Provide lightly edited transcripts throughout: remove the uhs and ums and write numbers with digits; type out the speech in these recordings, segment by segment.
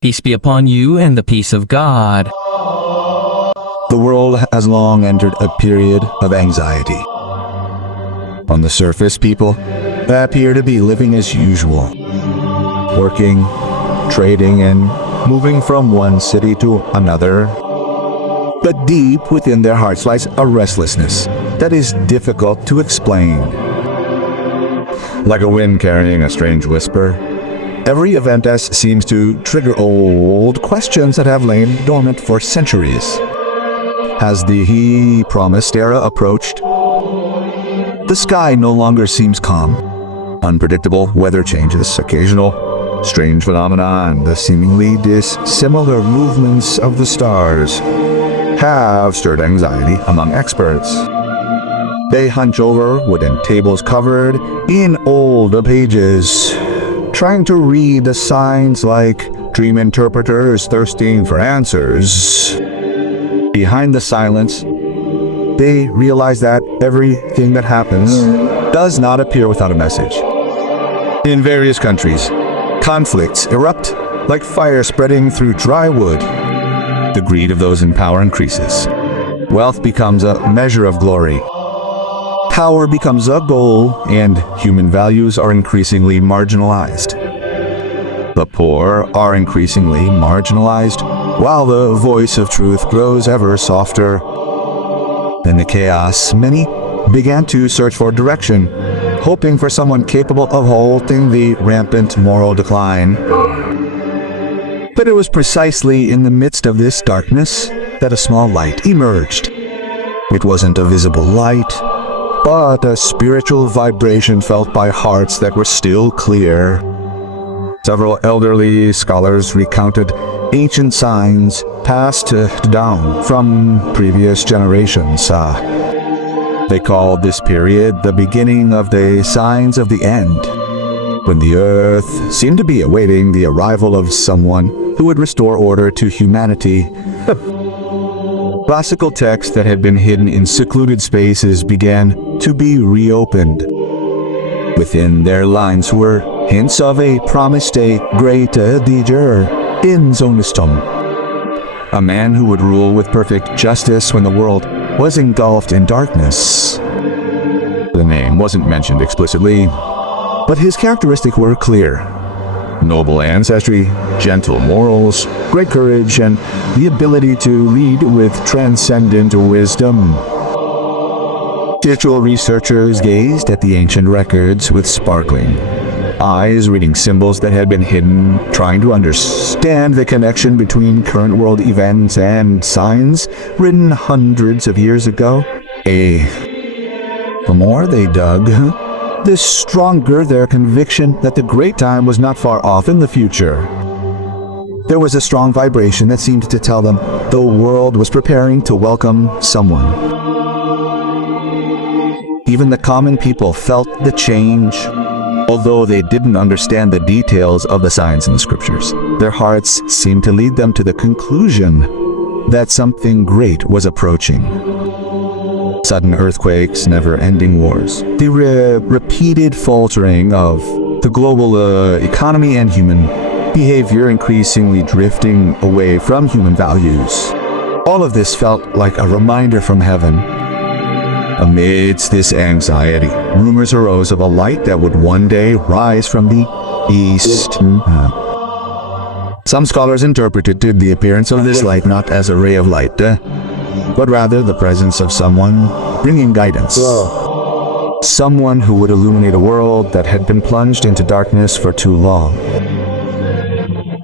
Peace be upon you and the peace of God. The world has long entered a period of anxiety. On the surface, people appear to be living as usual, working, trading, and moving from one city to another. But deep within their hearts lies a restlessness that is difficult to explain. Like a wind carrying a strange whisper, every event seems to trigger old questions that have lain dormant for centuries. Has the promised era approached? The sky no longer seems calm. Unpredictable weather changes, occasional strange phenomena, and the seemingly dissimilar movements of the stars have stirred anxiety among experts. They hunch over wooden tables covered in old pages, trying to read the signs like dream interpreters thirsting for answers. Behind the silence, they realize that everything that happens does not appear without a message. In various countries, conflicts erupt like fire spreading through dry wood. The greed of those in power increases. Wealth becomes a measure of glory. Power becomes a goal, and human values are increasingly marginalized. The poor are increasingly marginalized, while the voice of truth grows ever softer. In the chaos, many began to search for direction, hoping for someone capable of halting the rampant moral decline. But it was precisely in the midst of this darkness that a small light emerged. It wasn't a visible light, but a spiritual vibration felt by hearts that were still clear. Several elderly scholars recounted ancient signs passed down from previous generations. They called this period the beginning of the signs of the end, when the earth seemed to be awaiting the arrival of someone who would restore order to humanity. Classical texts that had been hidden in secluded spaces began to be reopened. Within their lines were hints of a promised a great teacher in Zonistum, a man who would rule with perfect justice when the world was engulfed in darkness. The name wasn't mentioned explicitly, but his characteristics were clear. Noble ancestry, gentle morals, great courage, and the ability to lead with transcendent wisdom. Spiritual researchers gazed at the ancient records with sparkling eyes, reading symbols that had been hidden, trying to understand the connection between current world events and signs written hundreds of years ago. The more they dug, the stronger their conviction that the great time was not far off in the future. There was a strong vibration that seemed to tell them the world was preparing to welcome someone. Even the common people felt the change. Although they didn't understand the details of the signs in the scriptures, their hearts seemed to lead them to the conclusion that something great was approaching. Sudden earthquakes, never-ending wars, the repeated faltering of the global economy and human behavior increasingly drifting away from human values. All of this felt like a reminder from heaven. Amidst this anxiety, rumors arose of a light that would one day rise from the east. Some scholars interpreted the appearance of this light not as a ray of light, but rather the presence of someone bringing guidance. Someone who would illuminate a world that had been plunged into darkness for too long.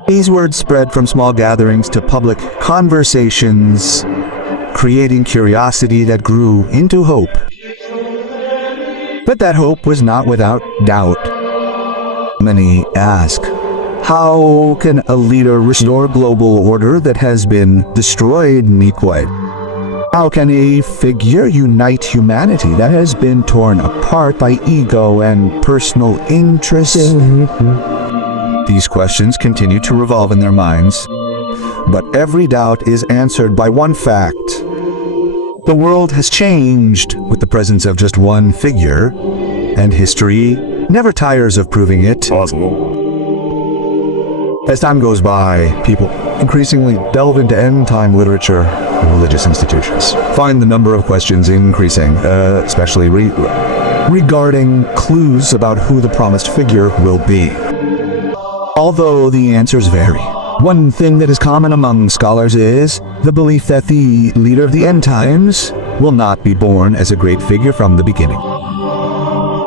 These words spread from small gatherings to public conversations, creating curiosity that grew into hope. But that hope was not without doubt. Many ask, how can a leader restore global order that has been destroyed? How can a figure unite humanity that has been torn apart by ego and personal interest? These questions continue to revolve in their minds, but every doubt is answered by one fact. The world has changed with the presence of just one figure, and history never tires of proving it. As time goes by, people increasingly delve into end-time literature and religious institutions. Find the number of questions increasing, especially regarding clues about who the promised figure will be. Although the answers vary, one thing that is common among scholars is the belief that the leader of the end times will not be born as a great figure from the beginning.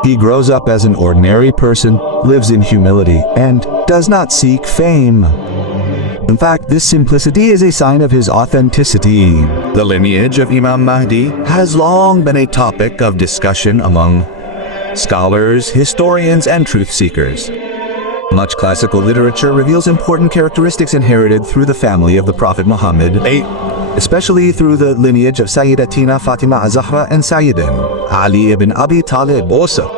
He grows up as an ordinary person, lives in humility, and does not seek fame. In fact, this simplicity is a sign of his authenticity. The lineage of Imam Mahdi has long been a topic of discussion among scholars, historians, and truth seekers. Much classical literature reveals important characteristics inherited through the family of the Prophet Muhammad, especially through the lineage of Sayyidatina Fatima az-Zahra and Sayyidina Ali ibn Abi Talib also.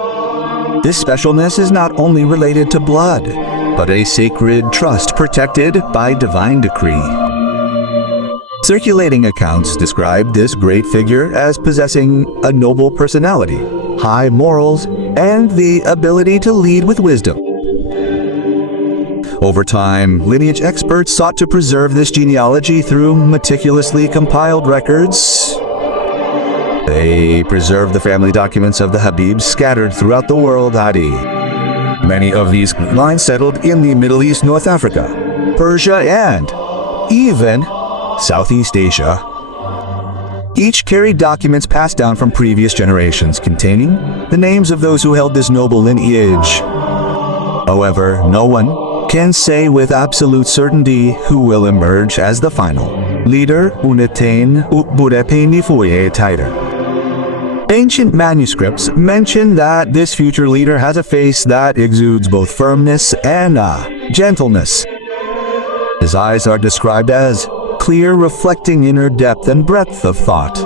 This specialness is not only related to blood, but a sacred trust protected by divine decree. Circulating accounts describe this great figure as possessing a noble personality, high morals, and the ability to lead with wisdom. Over time, lineage experts sought to preserve this genealogy through meticulously compiled records. They preserved the family documents of the Habibs scattered throughout the world. Many of these lines settled in the Middle East, North Africa, Persia, and even Southeast Asia. Each carried documents passed down from previous generations containing the names of those who held this noble lineage. However, no one can say with absolute certainty who will emerge as the final leader. Ancient manuscripts mention that this future leader has a face that exudes both firmness and gentleness. His eyes are described as clear, reflecting inner depth and breadth of thought.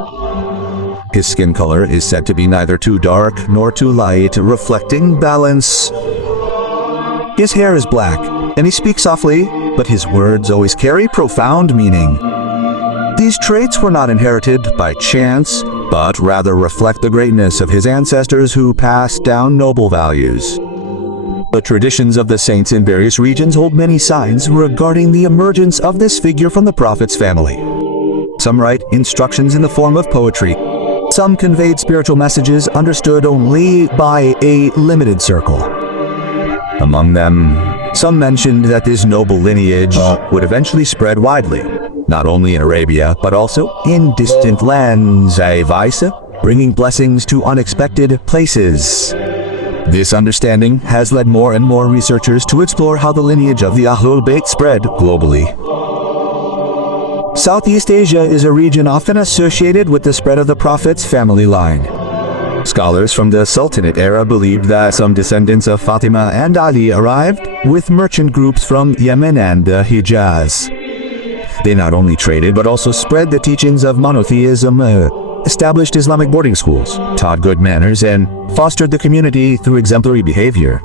His skin color is said to be neither too dark nor too light, reflecting balance. His hair is black, and he speaks softly, but his words always carry profound meaning. These traits were not inherited by chance, but rather reflect the greatness of his ancestors who passed down noble values. The traditions of the saints in various regions hold many signs regarding the emergence of this figure from the Prophet's family. Some write instructions in the form of poetry. Some conveyed spiritual messages understood only by a limited circle. Among them, some mentioned that this noble lineage would eventually spread widely, not only in Arabia, but also in distant lands, bringing blessings to unexpected places. This understanding has led more and more researchers to explore how the lineage of the Ahlul Bayt spread globally. Southeast Asia is a region often associated with the spread of the Prophet's family line. Scholars from the Sultanate era believed that some descendants of Fatima and Ali arrived with merchant groups from Yemen and the Hijaz. They not only traded but also spread the teachings of monotheism, established Islamic boarding schools, taught good manners, and fostered the community through exemplary behavior.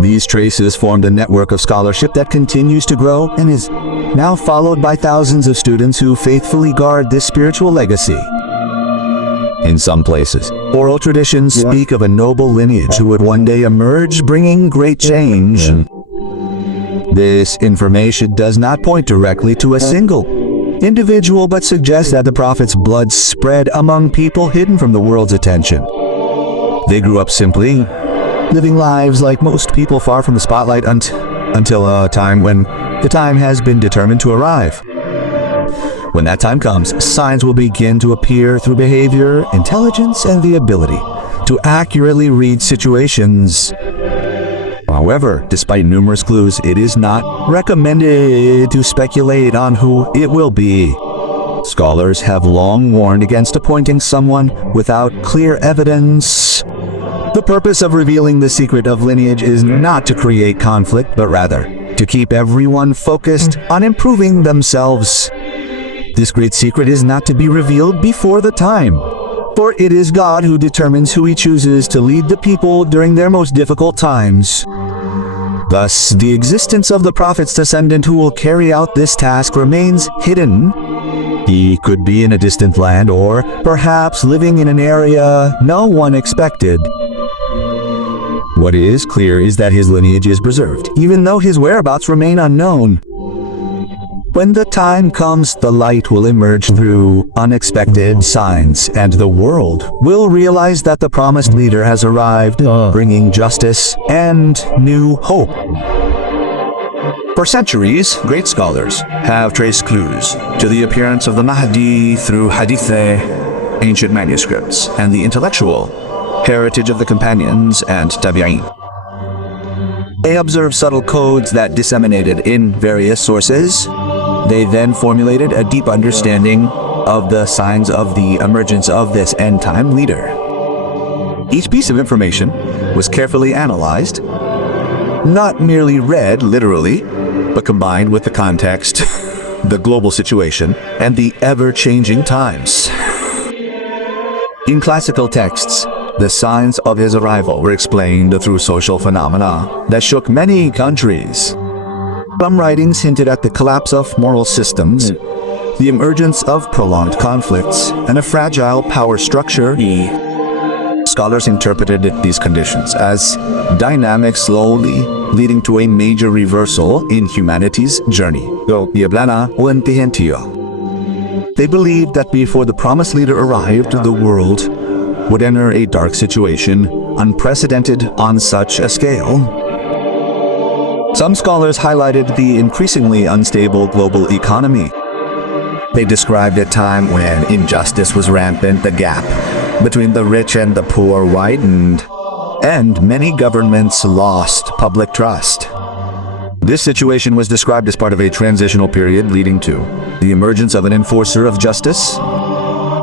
These traces formed a network of scholarship that continues to grow and is now followed by thousands of students who faithfully guard this spiritual legacy. In some places, oral traditions speak of a noble lineage who would one day emerge bringing great change. This information does not point directly to a single individual, but suggests that the Prophet's blood spread among people hidden from the world's attention. They grew up simply, living lives like most people far from the spotlight until a time when the time has been determined to arrive. When that time comes, signs will begin to appear through behavior, intelligence, and the ability to accurately read situations. However, despite numerous clues, it is not recommended to speculate on who it will be. Scholars have long warned against appointing someone without clear evidence. The purpose of revealing the secret of lineage is not to create conflict, but rather to keep everyone focused on improving themselves. This great secret is not to be revealed before the time, for it is God who determines who He chooses to lead the people during their most difficult times. Thus, the existence of the Prophet's descendant who will carry out this task remains hidden. He could be in a distant land or perhaps living in an area no one expected. What is clear is that his lineage is preserved, even though his whereabouts remain unknown. When the time comes, the light will emerge through unexpected signs, and the world will realize that the promised leader has arrived, bringing justice and new hope. For centuries, great scholars have traced clues to the appearance of the Mahdi through hadith, ancient manuscripts, and the intellectual heritage of the companions and tabi'in. They observed subtle codes that disseminated in various sources. They then formulated a deep understanding of the signs of the emergence of this end-time leader. Each piece of information was carefully analyzed, not merely read literally, but combined with the context, the global situation, and the ever-changing times. In classical texts, the signs of his arrival were explained through social phenomena that shook many countries. Some writings hinted at the collapse of moral systems, the emergence of prolonged conflicts, and a fragile power structure. Scholars interpreted these conditions as dynamic, slowly leading to a major reversal in humanity's journey. They believed that before the promised leader arrived, the world would enter a dark situation, unprecedented on such a scale. Some scholars highlighted the increasingly unstable global economy. They described a time when injustice was rampant, the gap between the rich and the poor widened, and many governments lost public trust. This situation was described as part of a transitional period leading to the emergence of an enforcer of justice.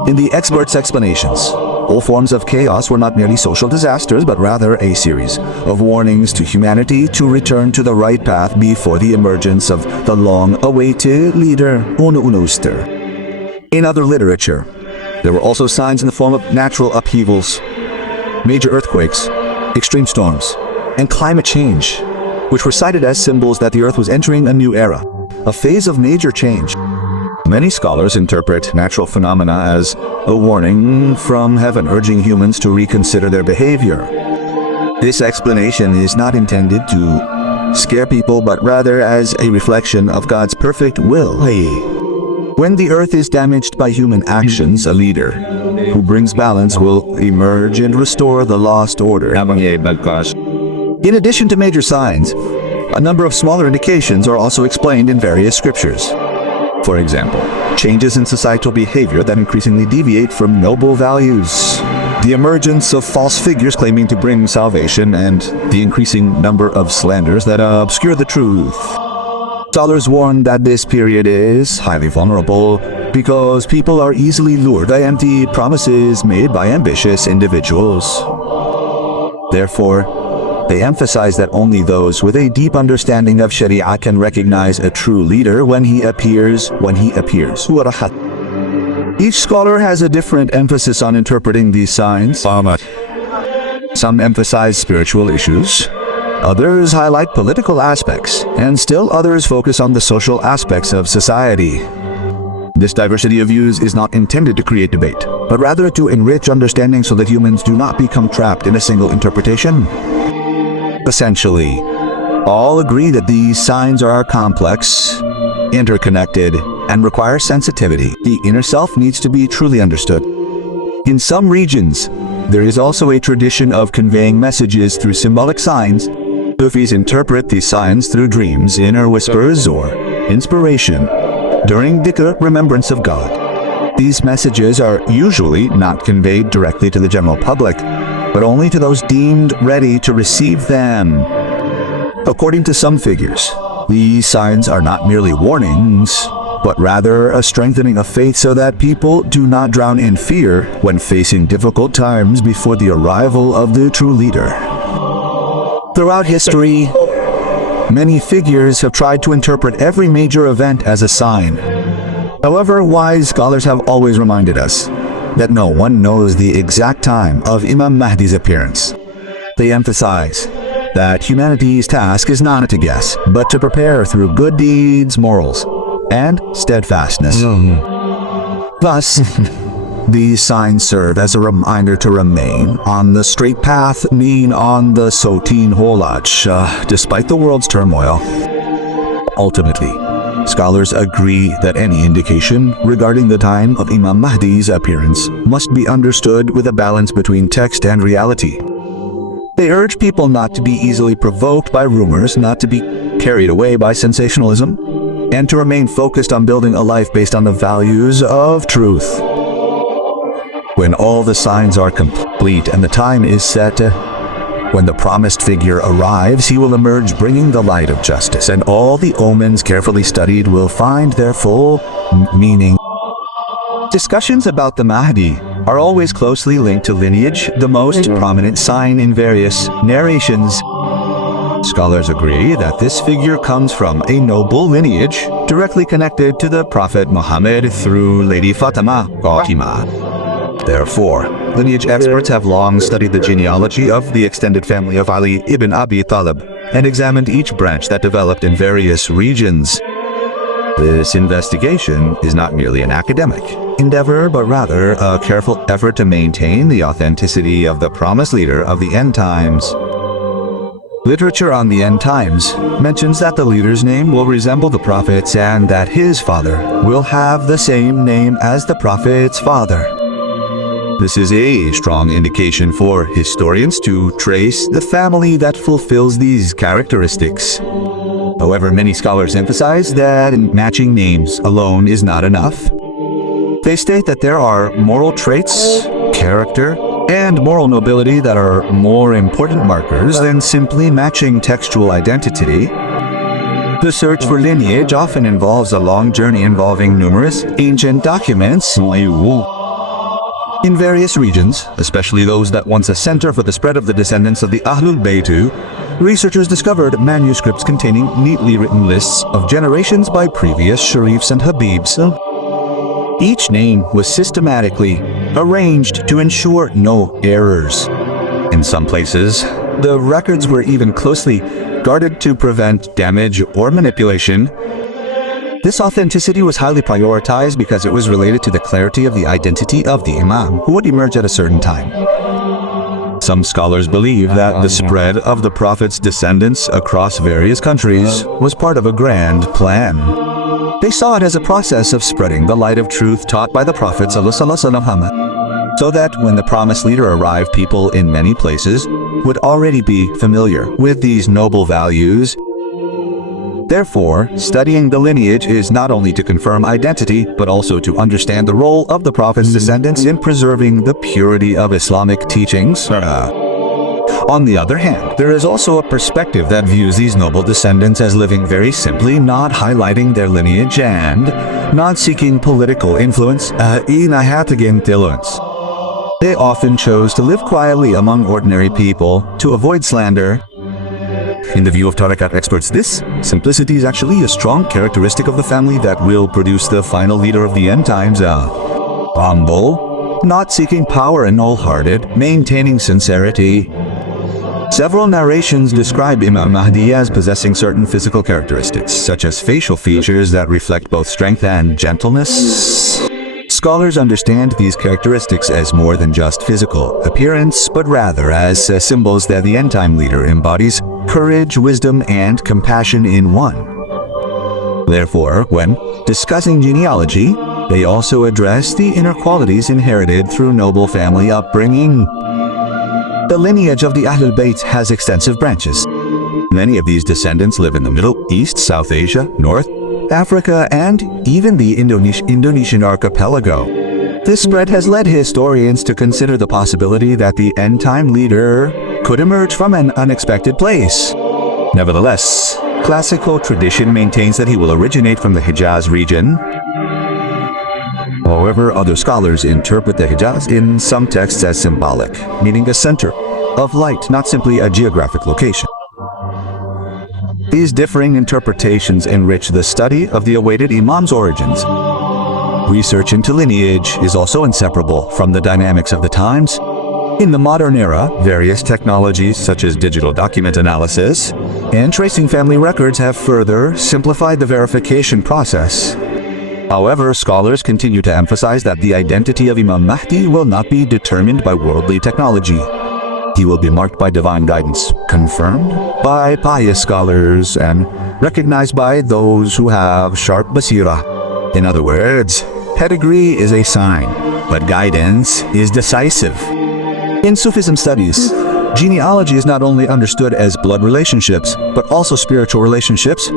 In the experts' explanations, all forms of chaos were not merely social disasters, but rather a series of warnings to humanity to return to the right path before the emergence of the long-awaited leader, In other literature, there were also signs in the form of natural upheavals, major earthquakes, extreme storms, and climate change, which were cited as symbols that the Earth was entering a new era, a phase of major change. Many scholars interpret natural phenomena as a warning from heaven urging humans to reconsider their behavior. This explanation is not intended to scare people, but rather as a reflection of God's perfect will. When the earth is damaged by human actions, a leader who brings balance will emerge and restore the lost order. In addition to major signs, a number of smaller indications are also explained in various scriptures. For example, changes in societal behavior that increasingly deviate from noble values, the emergence of false figures claiming to bring salvation, and the increasing number of slanders that obscure the truth. Scholars warn that this period is highly vulnerable because people are easily lured by empty promises made by ambitious individuals. Therefore, they emphasize that only those with a deep understanding of Sharia can recognize a true leader when he appears. Each scholar has a different emphasis on interpreting these signs. Some emphasize spiritual issues, others highlight political aspects, and still others focus on the social aspects of society. This diversity of views is not intended to create debate, but rather to enrich understanding so that humans do not become trapped in a single interpretation. Essentially, all agree that these signs are complex, interconnected, and require sensitivity. The inner self needs to be truly understood. In some regions, there is also a tradition of conveying messages through symbolic signs. Sufis interpret these signs through dreams, inner whispers, or inspiration during dhikr, remembrance of God. These messages are usually not conveyed directly to the general public, but only to those deemed ready to receive them. According to some figures, these signs are not merely warnings, but rather a strengthening of faith so that people do not drown in fear when facing difficult times before the arrival of the true leader. Throughout history, many figures have tried to interpret every major event as a sign. However, wise scholars have always reminded us that no one knows the exact time of Imam Mahdi's appearance. They emphasize that humanity's task is not to guess, but to prepare through good deeds, morals, and steadfastness. Thus, These signs serve as a reminder to remain on the straight path, mean on the sotin holach, despite the world's turmoil. Ultimately, scholars agree that any indication regarding the time of Imam Mahdi's appearance must be understood with a balance between text and reality. They urge people not to be easily provoked by rumors, not to be carried away by sensationalism, and to remain focused on building a life based on the values of truth. When all the signs are complete and the time is set, when the promised figure arrives, he will emerge bringing the light of justice, and all the omens carefully studied will find their full meaning. Discussions about the Mahdi are always closely linked to lineage, the most prominent sign in various narrations. Scholars agree that this figure comes from a noble lineage directly connected to the Prophet Muhammad through Lady Fatima. Therefore, lineage experts have long studied the genealogy of the extended family of Ali ibn Abi Talib and examined each branch that developed in various regions. This investigation is not merely an academic endeavor, but rather a careful effort to maintain the authenticity of the promised leader of the end times. Literature on the end times mentions that the leader's name will resemble the prophet's and that his father will have the same name as the prophet's father. This is a strong indication for historians to trace the family that fulfills these characteristics. However, many scholars emphasize that matching names alone is not enough. They state that there are moral traits, character, and moral nobility that are more important markers than simply matching textual identity. The search for lineage often involves a long journey involving numerous ancient documents in various regions, especially those that once a center for the spread of the descendants of the Ahlul Bayt. Researchers discovered manuscripts containing neatly written lists of generations by previous Sharifs and Habibs. Each name was systematically arranged to ensure no errors. In some places, the records were even closely guarded to prevent damage or manipulation. This authenticity was highly prioritized because it was related to the clarity of the identity of the Imam, who would emerge at a certain time. Some scholars believe that the spread of the Prophet's descendants across various countries was part of a grand plan. They saw it as a process of spreading the light of truth taught by the Prophet ﷺ, so that when the promised leader arrived, people in many places would already be familiar with these noble values. Therefore, studying the lineage is not only to confirm identity, but also to understand the role of the Prophet's descendants in preserving the purity of Islamic teachings. On the other hand, there is also a perspective that views these noble descendants as living very simply, not highlighting their lineage and not seeking political influence. They often chose to live quietly among ordinary people to avoid slander. In the view of Tariqat experts, this simplicity is actually a strong characteristic of the family that will produce the final leader of the end times. Humble, not seeking power, and wholehearted, maintaining sincerity. Several narrations describe Imam Mahdi as possessing certain physical characteristics, such as facial features that reflect both strength and gentleness. Scholars understand these characteristics as more than just physical appearance, but rather as symbols that the end-time leader embodies courage, wisdom, and compassion in one. Therefore, when discussing genealogy, they also address the inner qualities inherited through noble family upbringing. The lineage of the Ahlul Bayt has extensive branches. Many of these descendants live in the Middle East, South Asia, North Africa, and even the Indonesian archipelago. This spread has led historians to consider the possibility that the end-time leader could emerge from an unexpected place. Nevertheless, classical tradition maintains that he will originate from the Hijaz region. However, other scholars interpret the Hijaz in some texts as symbolic, meaning a center of light, not simply a geographic location. These differing interpretations enrich the study of the awaited Imam's origins. Research into lineage is also inseparable from the dynamics of the times. In the modern era, various technologies such as digital document analysis and tracing family records have further simplified the verification process. However, scholars continue to emphasize that the identity of Imam Mahdi will not be determined by worldly technology. He will be marked by divine guidance, confirmed by pious scholars, and recognized by those who have sharp basira. In other words, pedigree is a sign, but guidance is decisive. In Sufism studies, genealogy is not only understood as blood relationships, but also spiritual relationships.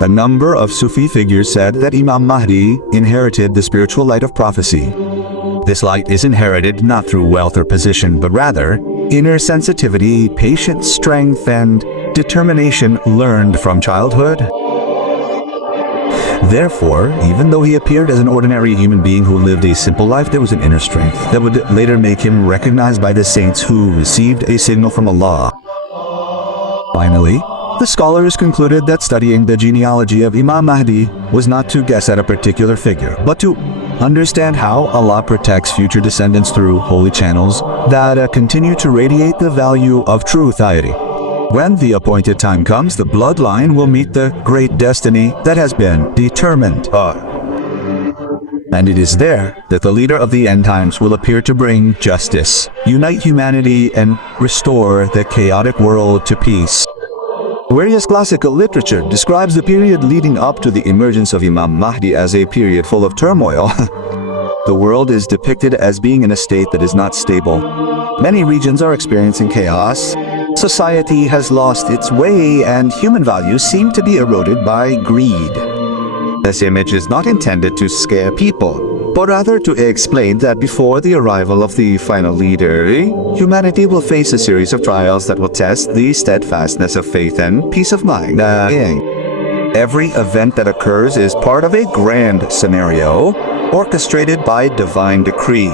A number of Sufi figures said that Imam Mahdi inherited the spiritual light of prophecy. This light is inherited not through wealth or position, but rather inner sensitivity, patience, strength, and determination learned from childhood. Therefore, even though he appeared as an ordinary human being who lived a simple life, there was an inner strength that would later make him recognized by the saints who received a signal from Allah. Finally, the scholars concluded that studying the genealogy of Imam Mahdi was not to guess at a particular figure, but to understand how Allah protects future descendants through holy channels that continue to radiate the value of truth. When the appointed time comes, the bloodline will meet the great destiny that has been determined. And it is there that the leader of the end times will appear to bring justice, unite humanity, and restore the chaotic world to peace. Whereas classical literature describes the period leading up to the emergence of Imam Mahdi as a period full of turmoil, the world is depicted as being in a state that is not stable. Many regions are experiencing chaos. Society has lost its way, and human values seem to be eroded by greed. This image is not intended to scare people, but rather to explain that before the arrival of the final leader, humanity will face a series of trials that will test the steadfastness of faith and peace of mind. Every event that occurs is part of a grand scenario, orchestrated by divine decree.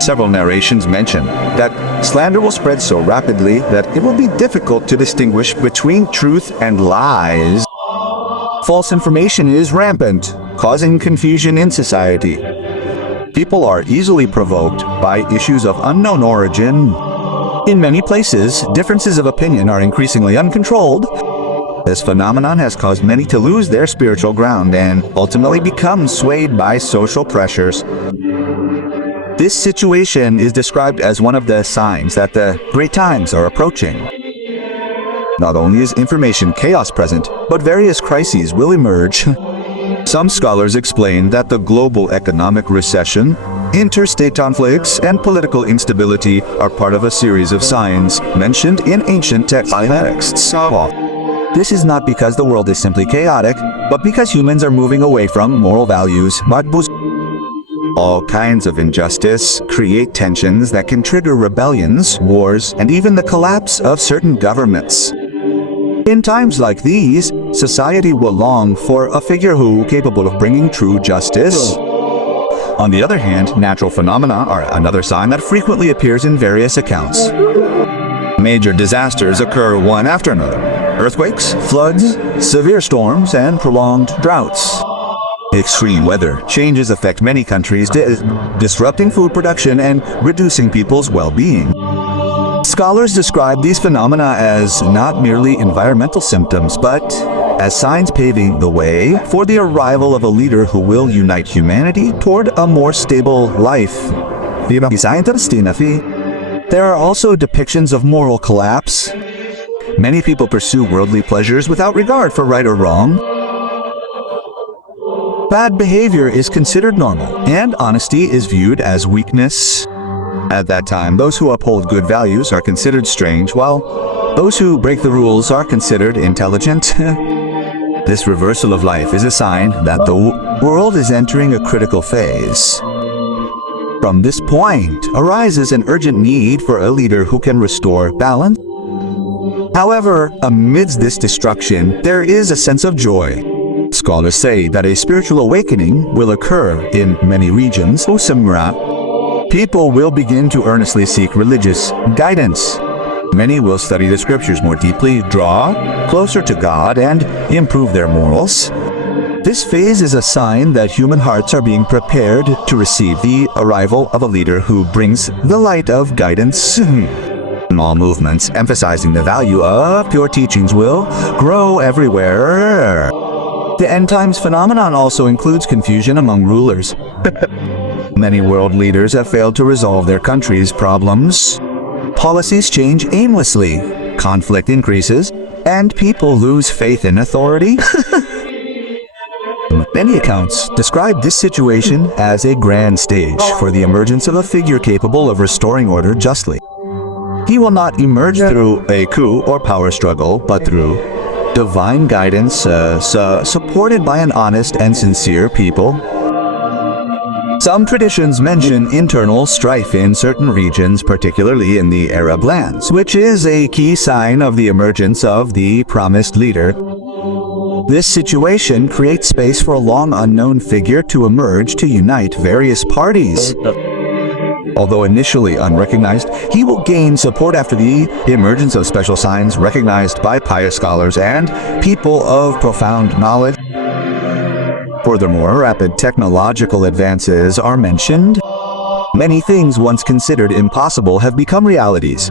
Several narrations mention that slander will spread so rapidly that it will be difficult to distinguish between truth and lies. False information is rampant, causing confusion in society. People are easily provoked by issues of unknown origin. In many places, differences of opinion are increasingly uncontrolled. This phenomenon has caused many to lose their spiritual ground and ultimately become swayed by social pressures. This situation is described as one of the signs that the great times are approaching. Not only is information chaos present, but various crises will emerge. Some scholars explain that the global economic recession, interstate conflicts, and political instability are part of a series of signs mentioned in ancient texts. This is not because the world is simply chaotic, but because humans are moving away from moral values. All kinds of injustice create tensions that can trigger rebellions, wars, and even the collapse of certain governments. In times like these, society will long for a figure who capable of bringing true justice. On the other hand, natural phenomena are another sign that frequently appears in various accounts. Major disasters occur one after another. Earthquakes, floods, severe storms, and prolonged droughts. Extreme weather changes affect many countries, disrupting food production and reducing people's well-being. Scholars describe these phenomena as not merely environmental symptoms, but as signs paving the way for the arrival of a leader who will unite humanity toward a more stable life. There are also depictions of moral collapse. Many people pursue worldly pleasures without regard for right or wrong. Bad behavior is considered normal, and honesty is viewed as weakness. At that time, those who uphold good values are considered strange, while those who break the rules are considered intelligent. This reversal of life is a sign that the world is entering a critical phase. From this point arises an urgent need for a leader who can restore balance. However, amidst this destruction, there is a sense of joy. Scholars say that a spiritual awakening will occur in many regions. People will begin to earnestly seek religious guidance. Many will study the scriptures more deeply, draw closer to God, and improve their morals. This phase is a sign that human hearts are being prepared to receive the arrival of a leader who brings the light of guidance. All movements emphasizing the value of pure teachings will grow everywhere. The end times phenomenon also includes confusion among rulers. Many world leaders have failed to resolve their country's problems. Policies change aimlessly, conflict increases, and people lose faith in authority. Many accounts describe this situation as a grand stage for the emergence of a figure capable of restoring order justly. He will not emerge through a coup or power struggle, but through divine guidance, supported by an honest and sincere people. Some traditions mention internal strife in certain regions, particularly in the Arab lands, which is a key sign of the emergence of the promised leader. This situation creates space for a long unknown figure to emerge to unite various parties. Although initially unrecognized, he will gain support after the emergence of special signs recognized by pious scholars and people of profound knowledge. Furthermore, rapid technological advances are mentioned. Many things once considered impossible have become realities.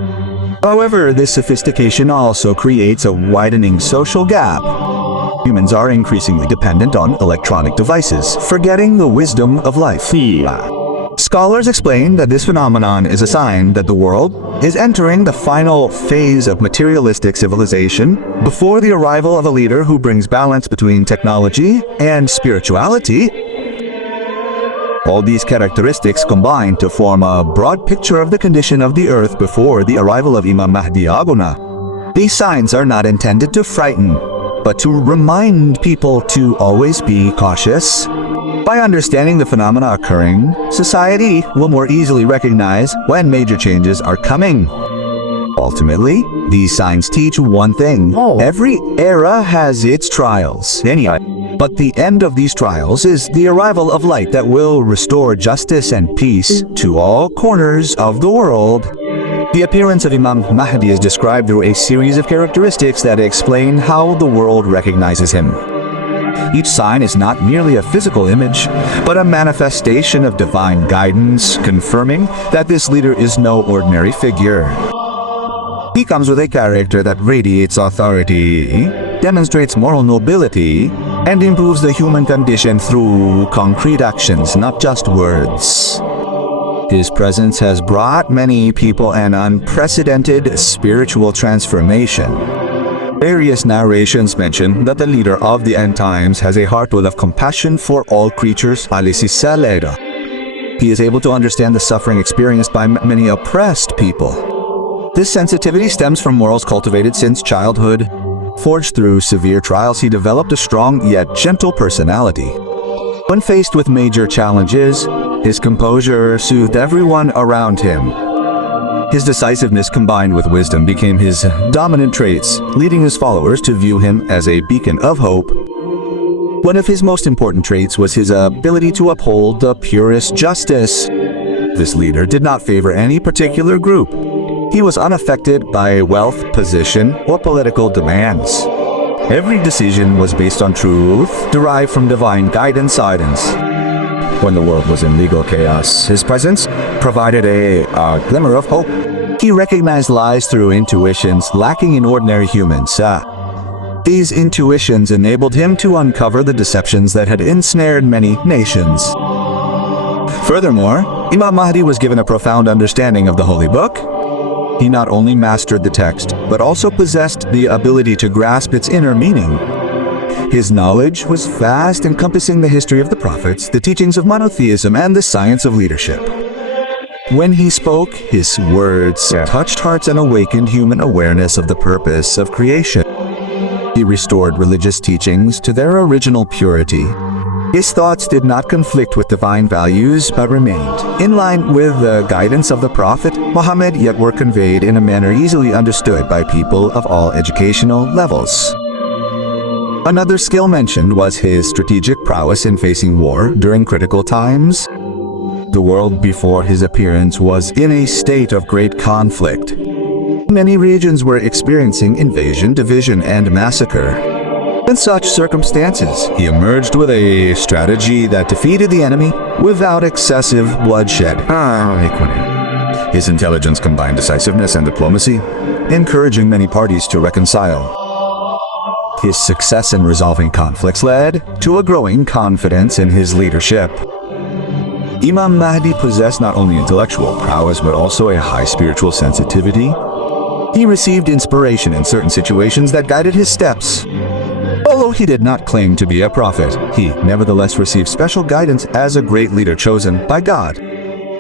However, this sophistication also creates a widening social gap. Humans are increasingly dependent on electronic devices, forgetting the wisdom of life. Scholars explain that this phenomenon is a sign that the world is entering the final phase of materialistic civilization before the arrival of a leader who brings balance between technology and spirituality. All these characteristics combine to form a broad picture of the condition of the earth before the arrival of Imam Mahdi Aguna. These signs are not intended to frighten, but to remind people to always be cautious. By understanding the phenomena occurring, society will more easily recognize when major changes are coming. Ultimately, these signs teach one thing. Every era has its trials. But the end of these trials is the arrival of light that will restore justice and peace to all corners of the world. The appearance of Imam Mahdi is described through a series of characteristics that explain how the world recognizes him. Each sign is not merely a physical image, but a manifestation of divine guidance, confirming that this leader is no ordinary figure. He comes with a character that radiates authority, demonstrates moral nobility, and improves the human condition through concrete actions, not just words. His presence has brought many people an unprecedented spiritual transformation. Various narrations mention that the leader of the end times has a heart full of compassion for all creatures. He is able to understand the suffering experienced by many oppressed people. This sensitivity stems from morals cultivated since childhood. Forged through severe trials, he developed a strong yet gentle personality. When faced with major challenges, his composure soothed everyone around him. His decisiveness combined with wisdom became his dominant traits, leading his followers to view him as a beacon of hope. One of his most important traits was his ability to uphold the purest justice. This leader did not favor any particular group. He was unaffected by wealth, position, or political demands. Every decision was based on truth, derived from divine guidance. When the world was in legal chaos, his presence provided a glimmer of hope. He recognized lies through intuitions lacking in ordinary humans. These intuitions enabled him to uncover the deceptions that had ensnared many nations. Furthermore, Imam Mahdi was given a profound understanding of the Holy Book. He not only mastered the text, but also possessed the ability to grasp its inner meaning. His knowledge was vast, encompassing the history of the prophets, the teachings of monotheism, and the science of leadership. When he spoke, his words touched hearts and awakened human awareness of the purpose of creation. He restored religious teachings to their original purity. His thoughts did not conflict with divine values, but remained in line with the guidance of the Prophet Muhammad, yet were conveyed in a manner easily understood by people of all educational levels. Another skill mentioned was his strategic prowess in facing war during critical times. The world before his appearance was in a state of great conflict. Many regions were experiencing invasion, division, and massacre. In such circumstances, he emerged with a strategy that defeated the enemy without excessive bloodshed. His intelligence combined decisiveness and diplomacy, encouraging many parties to reconcile. His success in resolving conflicts led to a growing confidence in his leadership. Imam Mahdi possessed not only intellectual prowess but also a high spiritual sensitivity. He received inspiration in certain situations that guided his steps. Although he did not claim to be a prophet, he nevertheless received special guidance as a great leader chosen by God.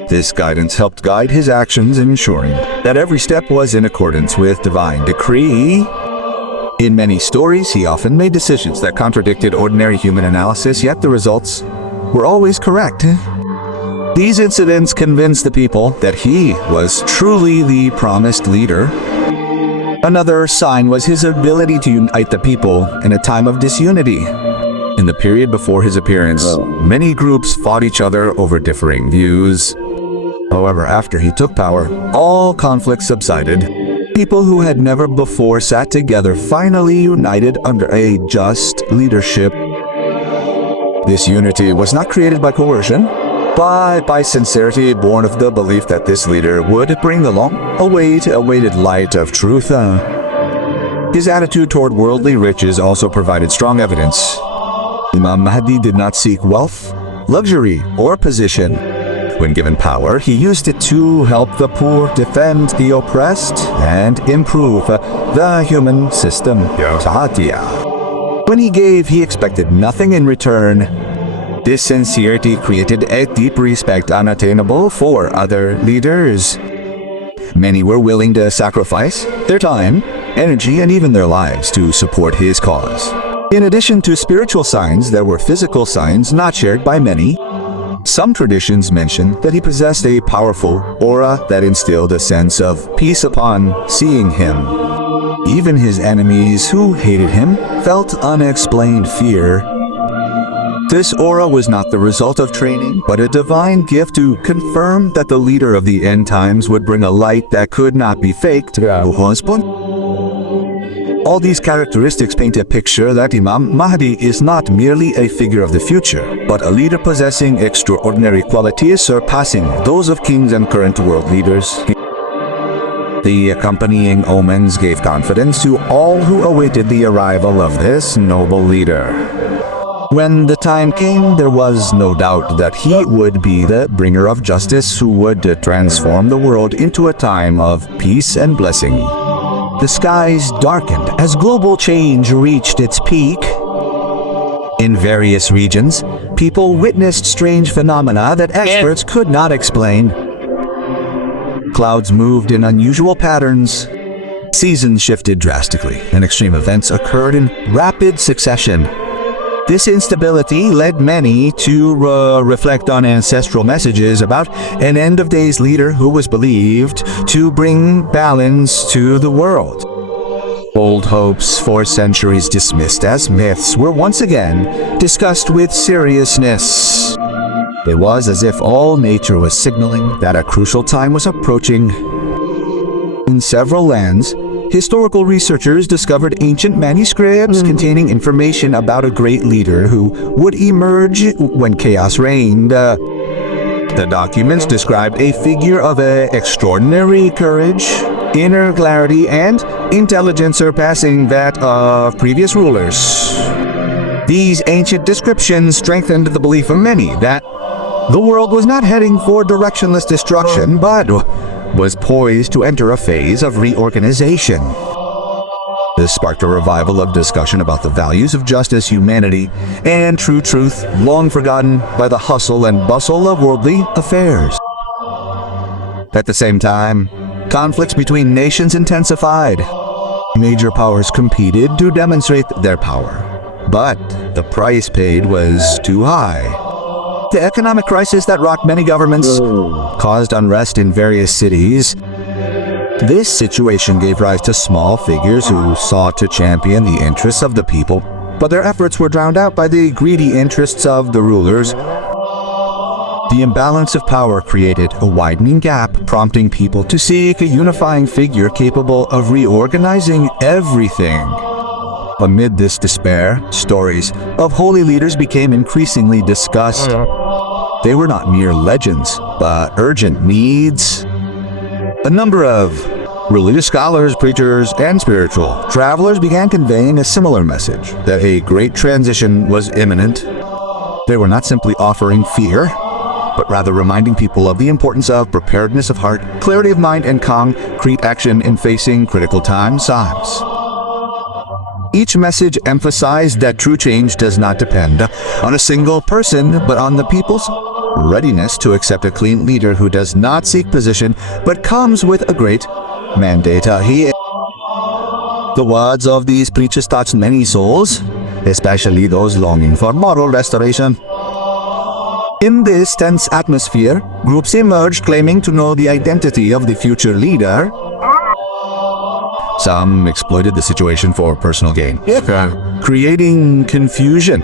This guidance helped guide his actions, ensuring that every step was in accordance with divine decree. In many stories, he often made decisions that contradicted ordinary human analysis, yet the results were always correct. These incidents convinced the people that he was truly the promised leader. Another sign was his ability to unite the people in a time of disunity. In the period before his appearance, many groups fought each other over differing views. However, after he took power, all conflicts subsided. People who had never before sat together finally united under a just leadership. This unity was not created by coercion, but by sincerity born of the belief that this leader would bring the long-awaited light of truth. His attitude toward worldly riches also provided strong evidence. Imam Mahdi did not seek wealth, luxury, or position. When given power, he used it to help the poor, defend the oppressed, and improve the human system. When he gave, he expected nothing in return. This sincerity created a deep respect unattainable for other leaders. Many were willing to sacrifice their time, energy, and even their lives to support his cause. In addition to spiritual signs, there were physical signs not shared by many. Some traditions mention that he possessed a powerful aura that instilled a sense of peace upon seeing him. Even his enemies who hated him felt unexplained fear. This aura was not the result of training, but a divine gift to confirm that the leader of the end times would bring a light that could not be faked. All these characteristics paint a picture that Imam Mahdi is not merely a figure of the future, but a leader possessing extraordinary qualities surpassing those of kings and current world leaders. The accompanying omens gave confidence to all who awaited the arrival of this noble leader. When the time came, there was no doubt that he would be the bringer of justice who would transform the world into a time of peace and blessing. The skies darkened as global change reached its peak. In various regions, people witnessed strange phenomena that experts could not explain. Clouds moved in unusual patterns. Seasons shifted drastically, and extreme events occurred in rapid succession. This instability led many to reflect on ancestral messages about an end-of-days leader who was believed to bring balance to the world. Old hopes for centuries dismissed as myths were once again discussed with seriousness. It was as if all nature was signaling that a crucial time was approaching. In several lands, historical researchers discovered ancient manuscripts containing information about a great leader who would emerge when chaos reigned. The documents described a figure of extraordinary courage, inner clarity, and intelligence surpassing that of previous rulers. These ancient descriptions strengthened the belief of many that the world was not heading for directionless destruction, but was poised to enter a phase of reorganization. This sparked a revival of discussion about the values of justice, humanity, and true truth, long forgotten by the hustle and bustle of worldly affairs. At the same time, conflicts between nations intensified. Major powers competed to demonstrate their power, but the price paid was too high. The economic crisis that rocked many governments caused unrest in various cities. This situation gave rise to small figures who sought to champion the interests of the people, but their efforts were drowned out by the greedy interests of the rulers. The imbalance of power created a widening gap, prompting people to seek a unifying figure capable of reorganizing everything. Amid this despair, stories of holy leaders became increasingly discussed. They were not mere legends, but urgent needs. A number of Religious scholars, preachers, and spiritual travelers began conveying a similar message, that a great transition was imminent. They were not simply offering fear, but rather reminding people of the importance of preparedness of heart, clarity of mind, and concrete action in facing critical times. Each message emphasized that true change does not depend on a single person, but on the people's readiness to accept a clean leader who does not seek position, but comes with a great mandate. The words of these preachers touched many souls, especially those longing for moral restoration. In this tense atmosphere, groups emerged claiming to know the identity of the future leader. Some exploited the situation for personal gain, creating confusion.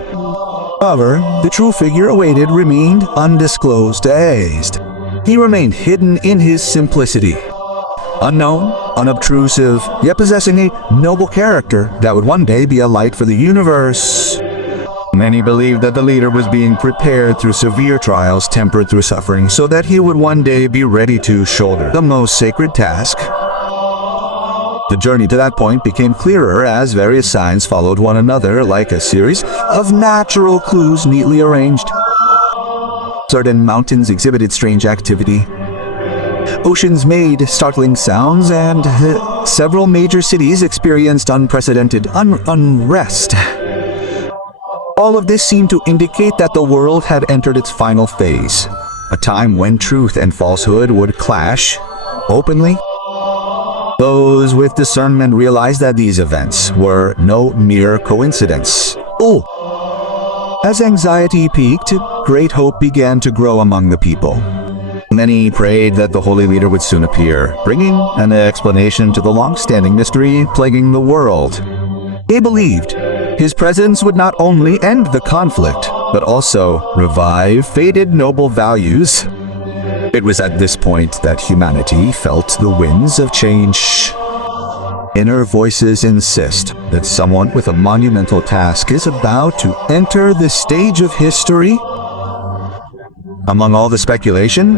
However, the true figure awaited remained undisclosed. He remained hidden in his simplicity, unknown, unobtrusive, yet possessing a noble character that would one day be a light for the universe. Many believed that the leader was being prepared through severe trials, tempered through suffering, so that he would one day be ready to shoulder the most sacred task. The journey to that point became clearer as various signs followed one another like a series of natural clues neatly arranged. Certain mountains exhibited strange activity. Oceans made startling sounds, and several major cities experienced unprecedented unrest. All of this seemed to indicate that the world had entered its final phase, a time when truth and falsehood would clash openly. Those with discernment realized that these events were no mere coincidence. As anxiety peaked, great hope began to grow among the people. Many prayed that the holy leader would soon appear, bringing an explanation to the long-standing mystery plaguing the world. They believed his presence would not only end the conflict, but also revive faded noble values. It was at this point that humanity felt the winds of change. Inner voices insist that someone with a monumental task is about to enter the stage of history. Among all the speculation,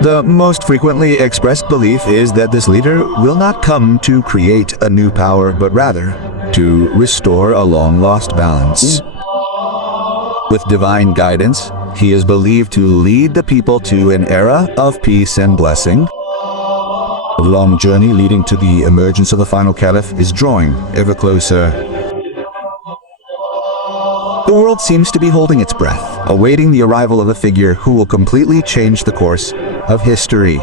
the most frequently expressed belief is that this leader will not come to create a new power, but rather to restore a long-lost balance. With divine guidance, he is believed to lead the people to an era of peace and blessing. The long journey leading to the emergence of the final caliph is drawing ever closer. The world seems to be holding its breath, awaiting the arrival of a figure who will completely change the course of history.